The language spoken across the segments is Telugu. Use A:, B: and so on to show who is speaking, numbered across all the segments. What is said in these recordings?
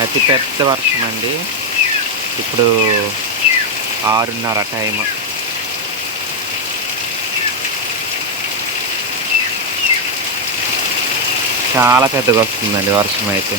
A: అతి పెద్ద వర్షం అండి ఇప్పుడు ఆరున్నర టైం చాలా పెద్దగా వస్తుందండి వర్షం అయితే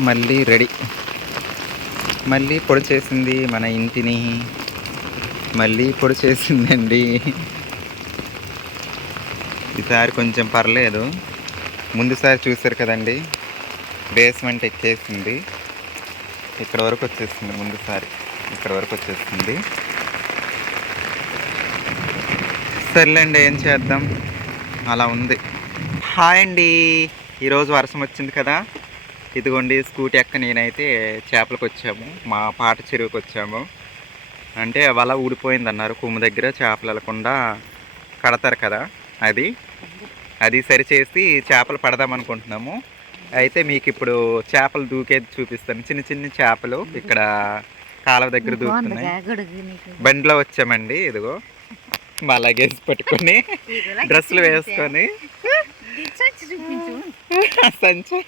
A: మళ్ళీ రెడీ. మళ్ళీ పొడి చేసింది మన ఇంటిని. మళ్ళీ పొడి చేసిందండి. ఈసారి కొంచెం పర్లేదు. ముందుసారి చూసారు కదండి. బేస్మెంట్ ఎక్కేసింది. ఇక్కడ వరకు వచ్చేసింది ముందుసారి ఇక్కడ వరకు వచ్చేసింది. సర్లేండి ఏం చేద్దాం? అలా ఉంది. హాయ్ అండి. ఈరోజు వర్షం వచ్చింది కదా. ఇదిగోండి స్కూటీ ఎక్క నేనైతే చేపలకు వచ్చాము మా పాట చెరువుకి వచ్చాము అంటే వల ఊడిపోయింది అన్నారు కొమ్ము దగ్గర చేపలు వెళ్ళకుండా కడతారు కదా అది. అది సరిచేసి చేపలు పడదాం అనుకుంటున్నాము అయితే మీకు ఇప్పుడు చేపలు దూకేది చూపిస్తాను. చిన్న చిన్న చేపలు ఇక్కడ కాలువ దగ్గర దూకుతున్నాయి. బండిలో వచ్చామండి ఇదిగో. మా లగేజ్ పట్టుకొని డ్రెస్సులు వేసుకొని. సంచి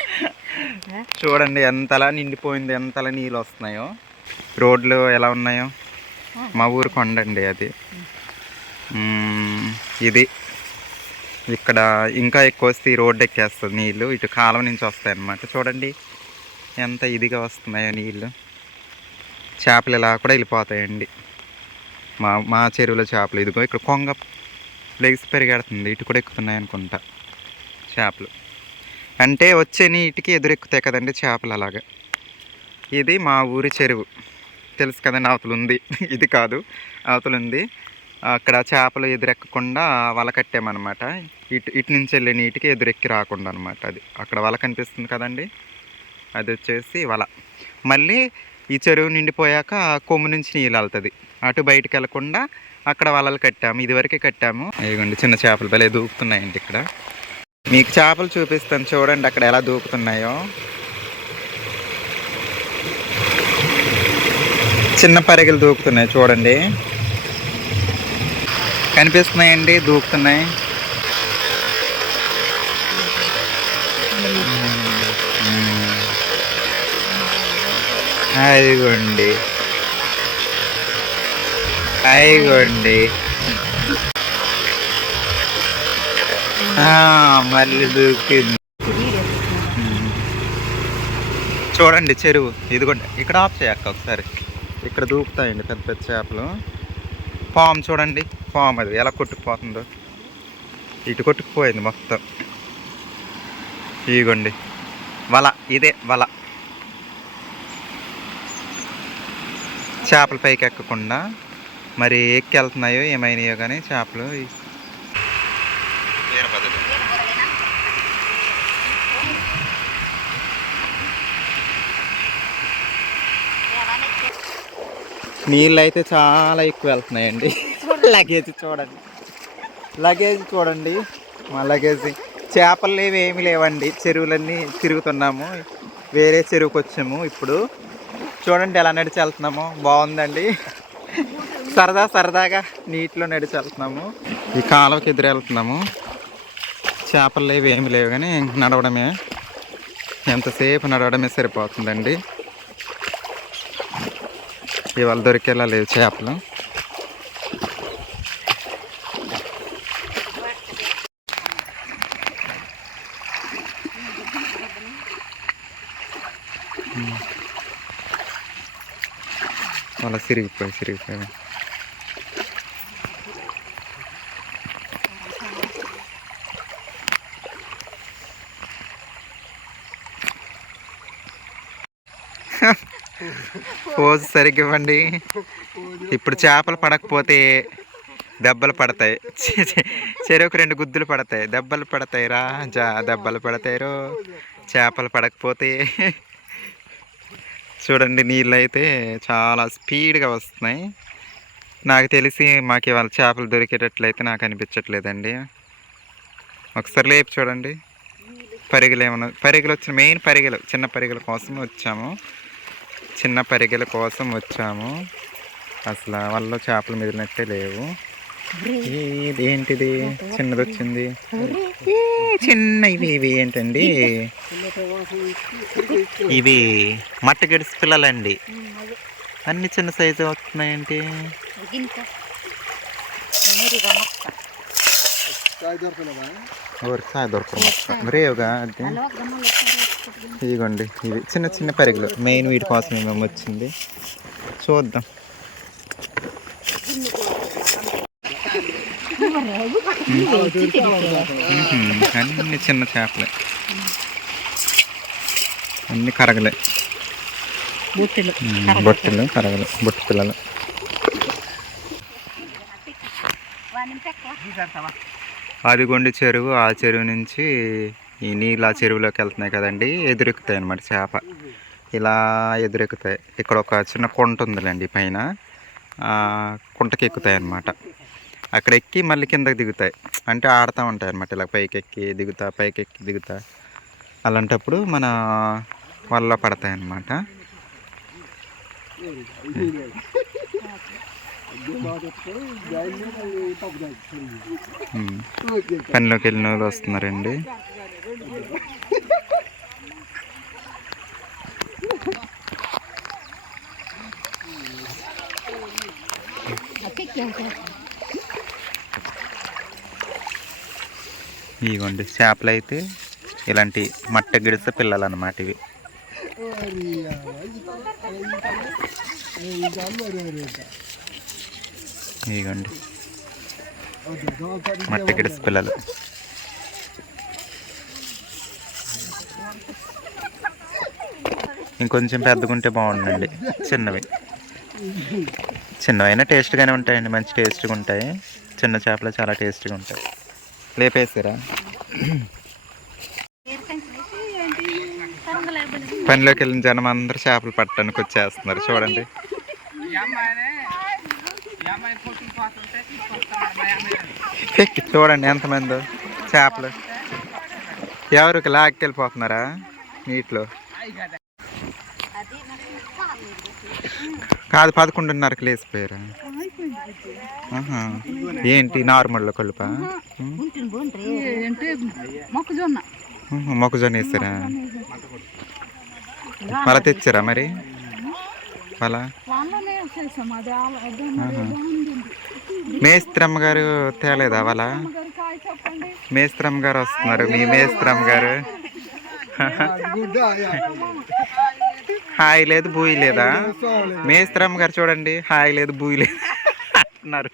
A: చూడండి ఎంతలా నిండిపోయింది ఎంతలా నీళ్ళు వస్తున్నాయో. రోడ్లు ఎలా ఉన్నాయో. మా ఊరు కొండండి అది. ఇది. ఇక్కడ ఇంకా ఎక్కువ వస్తే రోడ్డు ఎక్కేస్తుంది నీళ్ళు. ఇటు కాలం నుంచి వస్తాయి అన్నమాట. చూడండి ఎంత ఇదిగా వస్తున్నాయో నీళ్ళు. చేపలు ఇలా కూడా వెళ్ళిపోతాయండి. మా మా చెరువులో చేపలు. ఇదిగో ఇక్కడ కొంగ లెగ్స్ పెరిగెడుతుంది. ఇటు కూడా ఎక్కుతున్నాయి అనుకుంటా చేపలు. అంటే వచ్చే నీటికి ఎదురెక్కుతాయి కదండి చేపలు అలాగా. ఇది మా ఊరి చెరువు. తెలుసు కదండి అవతలు ఉంది ఇది కాదు అవతలు ఉంది అక్కడ చేపలు ఎదురెక్కకుండా వల కట్టామన్నమాట. ఇటు ఇటు నుంచి వెళ్ళే నీటికి ఎదురెక్కి రాకుండా అనమాట అది. అక్కడ వల కనిపిస్తుంది కదండి. అది వచ్చేసి వల. మళ్ళీ ఈ చెరువు నిండిపోయాక కొమ్ము నుంచి నీళ్ళు వెళ్తుంది. అటు బయటకు వెళ్ళకుండా అక్కడ వలలు కట్టాము. ఇదివరకే కట్టాము. ఇదిగోండి చిన్న చేపలు బలే దూకుతున్నాయండి ఇక్కడ. మీకు చేపలు చూపిస్తాను చూడండి అక్కడ ఎలా దూకుతున్నాయో. చిన్న పరిగెలు దూకుతున్నాయి చూడండి. కనిపిస్తున్నాయండి దూకుతున్నాయి. అదిగోండి. అదిగోండి ఆ, మళ్ళీ దూకింది. చూడండి చెరువు. ఇదిగోండి ఇక్కడ ఆఫ్ చేయక్క ఒకసారి. ఇక్కడ దూకుతాయండి పెద్ద పెద్ద చేపలు. పాము చూడండి పాము అది ఎలా కొట్టుకుపోతుందో. ఇటు కొట్టుకుపోయింది మొత్తం. ఇదిగోండి వల ఇదే వల. చేపల పైకి ఎక్కకుండా మరి ఎక్కి వెళ్తున్నాయో ఏమైనాయో కానీ చేపలు నీళ్ళు అయితే చాలా ఎక్కువ వెళ్తున్నాయండి. లగేజ్ చూడండి. లగేజ్ చూడండి. మా లగేజ్. చేపలు లేవు ఏమి లేవండి. చెరువులన్నీ తిరుగుతున్నాము. వేరే చెరువుకి వచ్చాము ఇప్పుడు. చూడండి ఎలా నడిచి వెళ్తున్నాము. బాగుందండి. సరదా సరదాగా నీటిలో నడిచి వెళ్తున్నాము. ఈ కాలువకి ఎదురు వెళ్తున్నాము. చేపలు లేవు ఏమి లేవు కానీ నడవడమే. ఎంతసేపు నడవడమే సరిపోతుందండి. ఇవాళ దొరికేలా లేవు చేపలు. అలా సిరిగిపోయి సిరిగిపోయి పోజు సరిగ్గా ఇవ్వండి. ఇప్పుడు చేపలు పడకపోతే దెబ్బలు పడతాయి. చెరువుకు రెండు గుద్దులు పడతాయి. దెబ్బలు పడతాయి రా జా దెబ్బలు పడతాయి చేపలు పడకపోతే చూడండి నీళ్ళు అయితే చాలా స్పీడ్గా వస్తున్నాయి. నాకు తెలిసి మాకు ఇవాళ చేపలు దొరికేటట్లయితే నాకు అనిపించట్లేదండి. ఒకసారి లేపు చూడండి. పరిగెలు ఏమన్నా పరిగెలు వచ్చిన మెయిన్ పరిగెలు చిన్న పరిగెల కోసం వచ్చాము. చిన్న పరిగెల కోసం వచ్చాము. అసలు వాళ్ళలో చేపలు మిగిలినట్టే లేవు. ఇది ఏంటిది చిన్నది వచ్చింది చిన్న ఇవి ఇవి ఏంటండి? ఇవి మట్ట గడిసి పిల్లలండి. అన్ని చిన్న సైజు వస్తున్నాయేంటి. ఎవరికి సాయ దొరకదు రేవుగా అది? ఇదిగోండి ఇవి చిన్న చిన్న పరిగెలు. మెయిన్ వీటి కోసం మేము వచ్చింది. చూద్దాం. అన్ని చిన్న చేపలే. అన్ని కరగలే.
B: బొట్టెలు
A: కరగలే. బొట్టు పిల్లలు. అదిగొండి చెరువు. ఆ చెరువు నుంచి ఈ నీళ్ళు ఆ చెరువులోకి వెళ్తున్నాయి కదండి ఎదురెక్కుతాయి అన్నమాట చేప. ఇలా ఎదురెక్కుతాయి. ఇక్కడ ఒక చిన్న కుంట ఉందిలేండి పైన. కుంటకి ఎక్కుతాయి అన్నమాట. అక్కడ ఎక్కి మళ్ళీ కిందకి దిగుతాయి. అంటే ఆడుతూ ఉంటాయి అన్నమాట. ఇలా పైకి ఎక్కి దిగుతా పైకి ఎక్కి దిగుతా. అలాంటప్పుడు మన వల్ల పడతాయి అన్నమాట. పనిలోకి వెళ్ళిన వాళ్ళు వస్తున్నారండి. ఇదిగోండి చేపలు అయితే ఇలాంటి మట్ట గిడిస పిల్లలు అన్నమాట ఇవి. ఇదిగోండి మట్ట గిడిస పిల్లలు. ఇంకొంచెం పెద్దగుంటే బాగుండండి. చిన్నవి. చిన్నవైనా టేస్ట్గానే ఉంటాయండి. మంచి టేస్ట్గా ఉంటాయి చిన్న చేపలు చాలా టేస్ట్గా ఉంటాయి లేపేసారా? పనిలోకి వెళ్ళిన జనం అందరూ చేపలు పట్టడానికి వచ్చేస్తున్నారు. చూడండి. చూడండి ఎంతమంది చేపలు. ఎవరికి లాక్కెళ్ళిపోతున్నారా? నీటిలో. కాదు పదకొండున్నరకు లేచిపోయారా ఏంటి నార్మల్లో కలుపా?
B: మొక్కజొన్న
A: మొక్కజొన్న వేస్తారా మళ్ళా తెచ్చారా మరి? మళ్ళా మేస్త్రమ్మ గారు తేలేదా వాళ్ళ మేస్త్రమ్మ గారు వస్తున్నారు మీ మేస్త్రమ్మ గారు. హాయ్ లేదు బూయి లేదా? మేస్త్రమ్మ గారు చూడండి హాయ్ లేదు బూయి లేదు అంటున్నారు.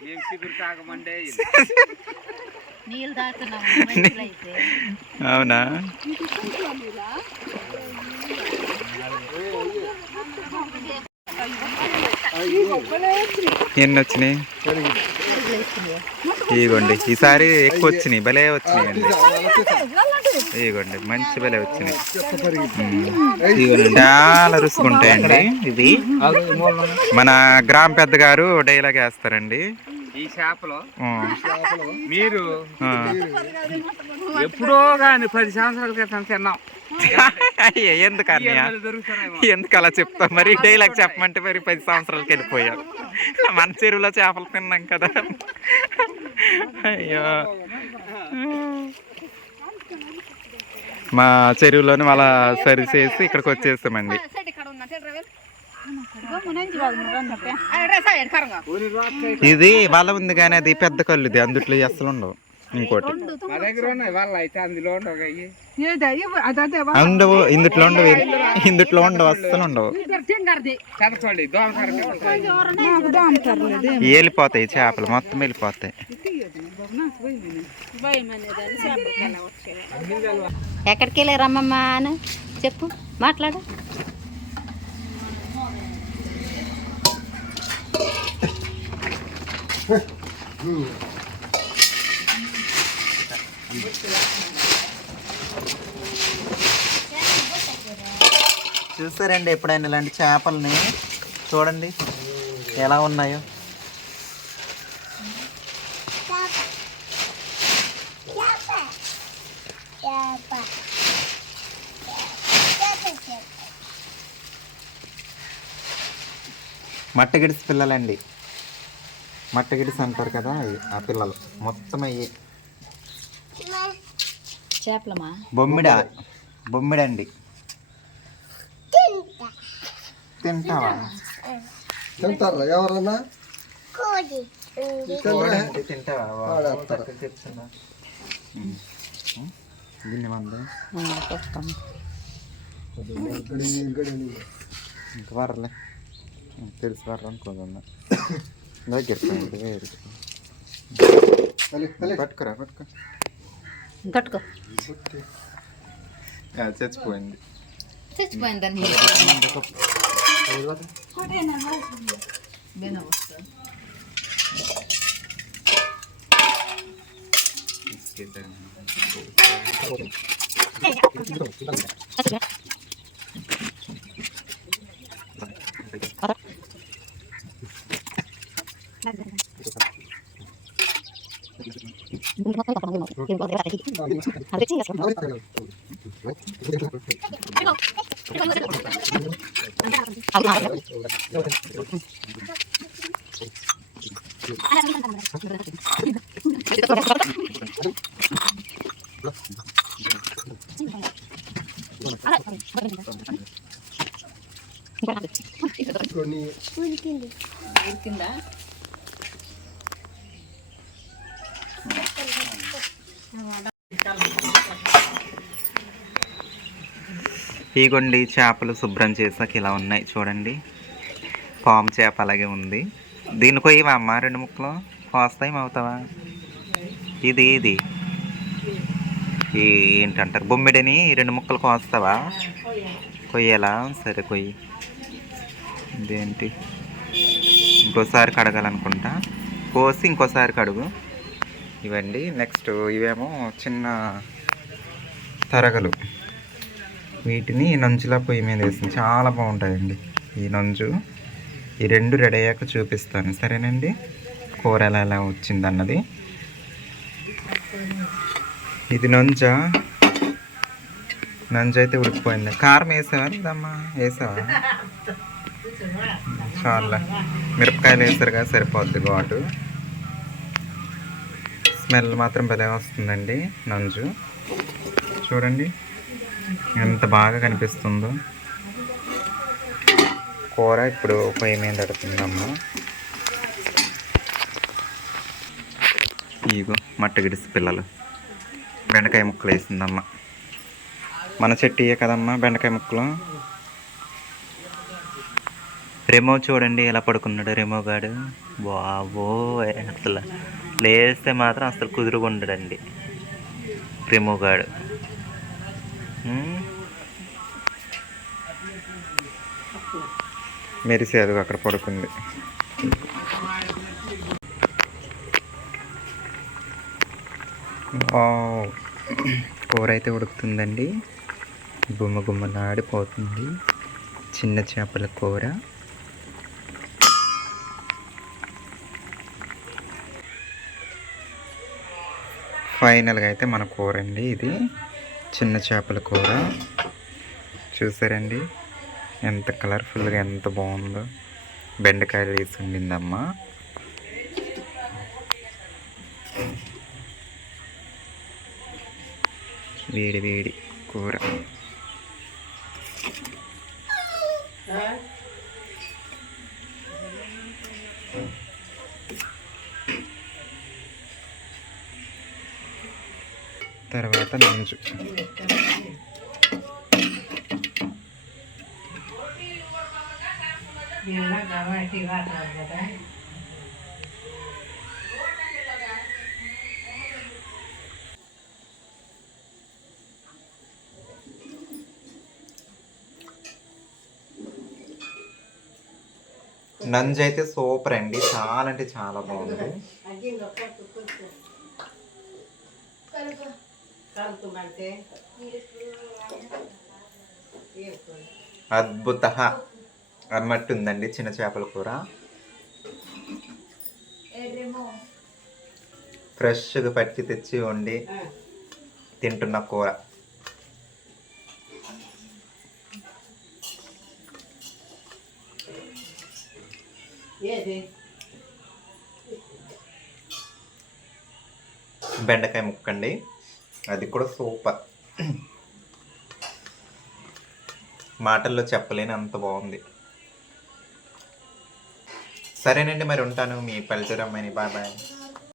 A: అవునా? ఎన్ని వచ్చినాయి? ఇదిగోండి ఈసారి ఎక్కువ వచ్చినాయి భలే వచ్చినాయి అండి. ఇదిగోండి మంచి భలే వచ్చినాయి. ఇదిగోండి చాలా రుసుకుంటాయండి ఇది మన గ్రామ పెద్ద గారు డైలాగ్ వేస్తారండి.
C: ఈ చేపలు.
A: ఆ.
C: మీరు. ఎప్పుడో కానీ పది సంవత్సరాల క్రితం తిన్నాం.
A: అయ్యో, ఎందుకు అన్నయ్య?
C: ఇవాళ దొరుకుతారేమో.
A: ఎందుకు అలా చెప్తాం మరి డైలాగ్ చెప్పమంటే మరి పది సంవత్సరాలకి వెళ్ళిపోయాం మన చెరువులో చేపలు తిన్నాం కదా. అయ్యో. మా చెరువులోని వాళ్ళ సరి చేసి ఇక్కడికి వచ్చేస్తామండి. ఇది వాళ్ళ ఉంది కానీ అది పెద్ద కళ్ళు ఇది అందుట్లో అసలు ఉండవు. ఇంకోటి.
C: ఉండవు
A: ఇందుట్లో ఉండవు ఇందుట్లో ఉండవు అస్సలు ఉండవు. వెళ్ళిపోతాయి చేపలు మొత్తం వెళ్ళిపోతాయి
B: ఎక్కడికి వెళ్ళి రమ్మమ్మా అని? చెప్పు మాట్లాడు.
A: చూసారండి ఎప్పుడైనా ఇలాంటి చేపల్ని. చూడండి ఎలా ఉన్నాయో. మట్టగిడిసి పిల్లలండి. మట్టగిడిసి అంటారు కదా ఆ పిల్లలు. మొత్తం అయ్యి.
B: చేపలమ్మా
A: బొమ్మిడ. బొమ్మిడండి. తింటావా?
D: తింటారా? ఎవరన్నా?
A: తింటావా? దీన్ని మంది. ఇంక వరలే. తెలిసి వర్ర అనుకోదన్నా దగ్గర పట్టుకురా పట్టుకో
B: కట్టుకో
A: చచ్చిపోయింది
B: చచ్చిపోయిందని
D: కొన్ని
A: ఇగోండి చేపలు శుభ్రం చేసాక ఇలా ఉన్నాయి చూడండి. పాము చేప అలాగే ఉంది. దీని కొయ్యవా అమ్మ రెండు ముక్కలు? కోస్తాయి అవుతావా ఇది ఇది. ఏంటంటారు? బొమ్మిడిని రెండు ముక్కలు కోస్తావా? కొయ్యాలా? సరే కొయ్యి. ఇదేంటి? ఇంకోసారి కడగాలనుకుంటా. కోసి ఇంకోసారి కడుగు. ఇవండి. నెక్స్ట్ ఇవేమో చిన్న తరగలు. వీటిని నంచులా పొయ్యి మీద వేసింది చాలా బాగుంటాయండి ఈ నంజు ఈ రెండు రెడీ అయ్యాక చూపిస్తాను. సరేనండి? కూర ఎలా ఎలా వచ్చింది అన్నది ఇది నంజ నంజు అయితే ఉడికిపోయింది. కారం వేసావా లేదమ్మా వేసావా? చాలా మిరపకాయలు వేస్తారు కదా సరిపోద్ది ఘాటు స్మెల్ మాత్రం భలే వస్తుందండి నంజు. చూడండి ఎంత బాగా కనిపిస్తుందో. కూర ఇప్పుడు పొయ్యి మీద పెడుతుందమ్మ ఇగో మట్టగిడిసి పిల్లలు. బెండకాయ ముక్కలు వేసిందమ్మ. మన చెట్టు కదమ్మా బెండకాయ ముక్కలు. రెమో చూడండి ఎలా పడుకున్నాడు రెమో గాడు. బాబో అసలు. లేస్తే మాత్రం అసలు కుదురుగుండడండి రెమో గాడు అది అక్కడ పడుకుంది. వావ్. కూర అయితే ఉడుకుతుందండి. గుమ్మ గుమ్మలాడిపోతుంది. చిన్న చేపల కూర. ఫైనల్గా అయితే మన కూర అండి ఇది. చిన్న చేపల కూర. చూసారండి? ఎంత కలర్ఫుల్గా ఎంత బాగుందో. బెండకాయలు వేసి ఉండిందమ్మ వేడి వేడి కూర. తర్వాత నంజు నంజు అయితే సూపర్ అండి. చాలా అంటే చాలా బాగుంది. అద్భుత. అన్నట్టు ఉందండి చిన్న చేపల కూర. ఫ్రెష్గా పట్టి తెచ్చి వండి తింటున్న కూర. బెండకాయ ముక్కండి. అది కూడా సూపర్. మాటల్లో చెప్పలేని అంత బాగుంది. సరేనండి మరి ఉంటాను. మీ పల్లెటూరు అమ్మాయిని బాయ్ బాయ్.